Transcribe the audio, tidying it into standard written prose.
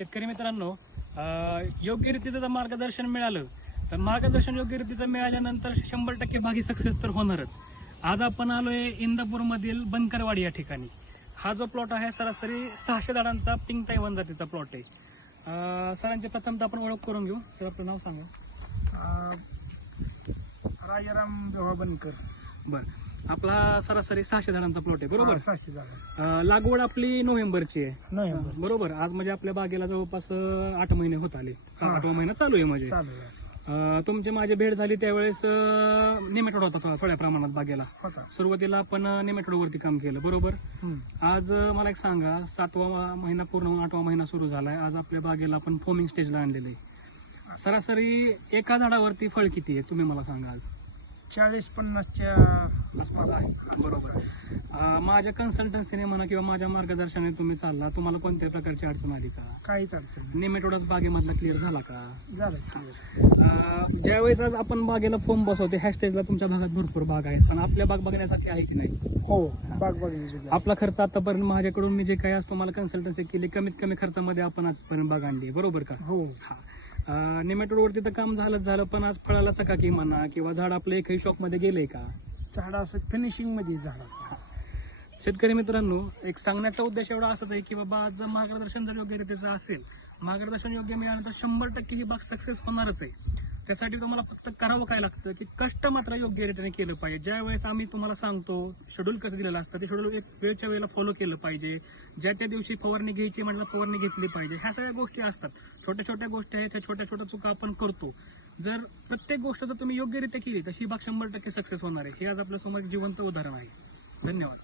शेतकरी मित्रांनो, योग्य रीतीचं जर मार्गदर्शन मिळालं तर मार्गदर्शन योग्य रीतीचं मिळाल्यानंतर 100% बागी सक्सेस तर होणारच. आज आपण आलोय इंदापूरमधील बनकरवाडी या ठिकाणी. हा जो प्लॉट आहे सरासरी 600 झाडांचा पिंक ताईवान जातीचा प्लॉट आहे. सरांची प्रथमतः आपण ओळख करून घेऊ. सर आपलं नाव सांगा. राजाराम जेव्हा बनकर. बरं, आपला सरासरी 600 झाडांचा प्लॉट आहे बरोबर. 600 झाड. लागवड आपली नोव्हेंबरची आहे. नोव्हेंबर बरोबर. आज म्हणजे आपल्या बागेला जवळपास 8 महिने होत आले. 8वा महिना चालू आहे म्हणजे. चालू आहे. तुमची माझी भेट झाली त्यावेळेस नेमॅटोड होता थोड्या प्रमाणात बागेला. होता. सुरुवातीला आपण नेमॅटोडवरती काम केलं बरोबर. आज मला एक सांगा, 7वा महिना पूर्ण होऊन 8वा महिना सुरू झालाय. आज आपल्या बागेला आपण फोमिंग स्टेजला आणलेलं आहे. सरासरी एका झाडावरती फळ किती आहे तुम्ही मला सांगा. आज 40-50च्या आसपास आहे बरोबर. माझ्या कन्सल्टन्सीने म्हणा किंवा माझ्या मार्गदर्शनाने तुम्ही चालला, तुम्हाला कोणत्याही प्रकारची अडचण आली का? काहीच अडचण नेमॅटोडच बागेमधला क्लिअर झाला का? झालं. ज्यावेळेस आज आपण बागेला फोम बसवते ह्या स्टेजला तुमच्या भागात भरपूर बाग आहेत आणि आपल्या बाग बघण्यासाठी आहे की नाही? हो, बाग बघण्याची. आपला खर्च आतापर्यंत माझ्याकडून मी जे काही असतो मला कन्सल्टन्सी केली, कमीत कमी खर्चामध्ये आपण आजपर्यंत बाग आणली बरोबर का? हो. नेमॅटोडवरती तर काम झालं पण आज फळाला चकाकी म्हणा किंवा झाड आपलं एकही शॉपमध्ये गेलंय का? झाड असं फिनिशिंग मध्ये झाड. शेतकरी मित्रांनो, एक सांगण्याचा उद्देश एवढा असाच आहे की बाबा आज मार्गदर्शन जर योग्य रीतीचं असेल, मार्गदर्शन योग्य मिळालं तर 100% ही बाग सक्सेस होणारच आहे. त्यासाठी तुम्हाला फक्त करावं काय लागतं की कष्ट मात्र योग्य रीतीने केलं पाहिजे. ज्या वेळेस आम्ही तुम्हाला सांगतो शेड्यूल कसं दिलेलं असतं ते शेड्यूल एक वेळच्या वेळेला फॉलो केलं पाहिजे. ज्या त्या दिवशी फवारणी घ्यायची म्हटलं फवारणी घेतली पाहिजे. ह्या सगळ्या गोष्टी असतात. छोट्या छोट्या गोष्टी आहेत, त्या छोट्या छोट्या चुका आपण करतो. जर प्रत्येक गोष्ट जर तुम्ही योग्यरित्या केली तर ही बाग 100% सक्सेस होणार आहे. हे आज आपल्यासमोर जिवंत उदाहरण आहे. धन्यवाद.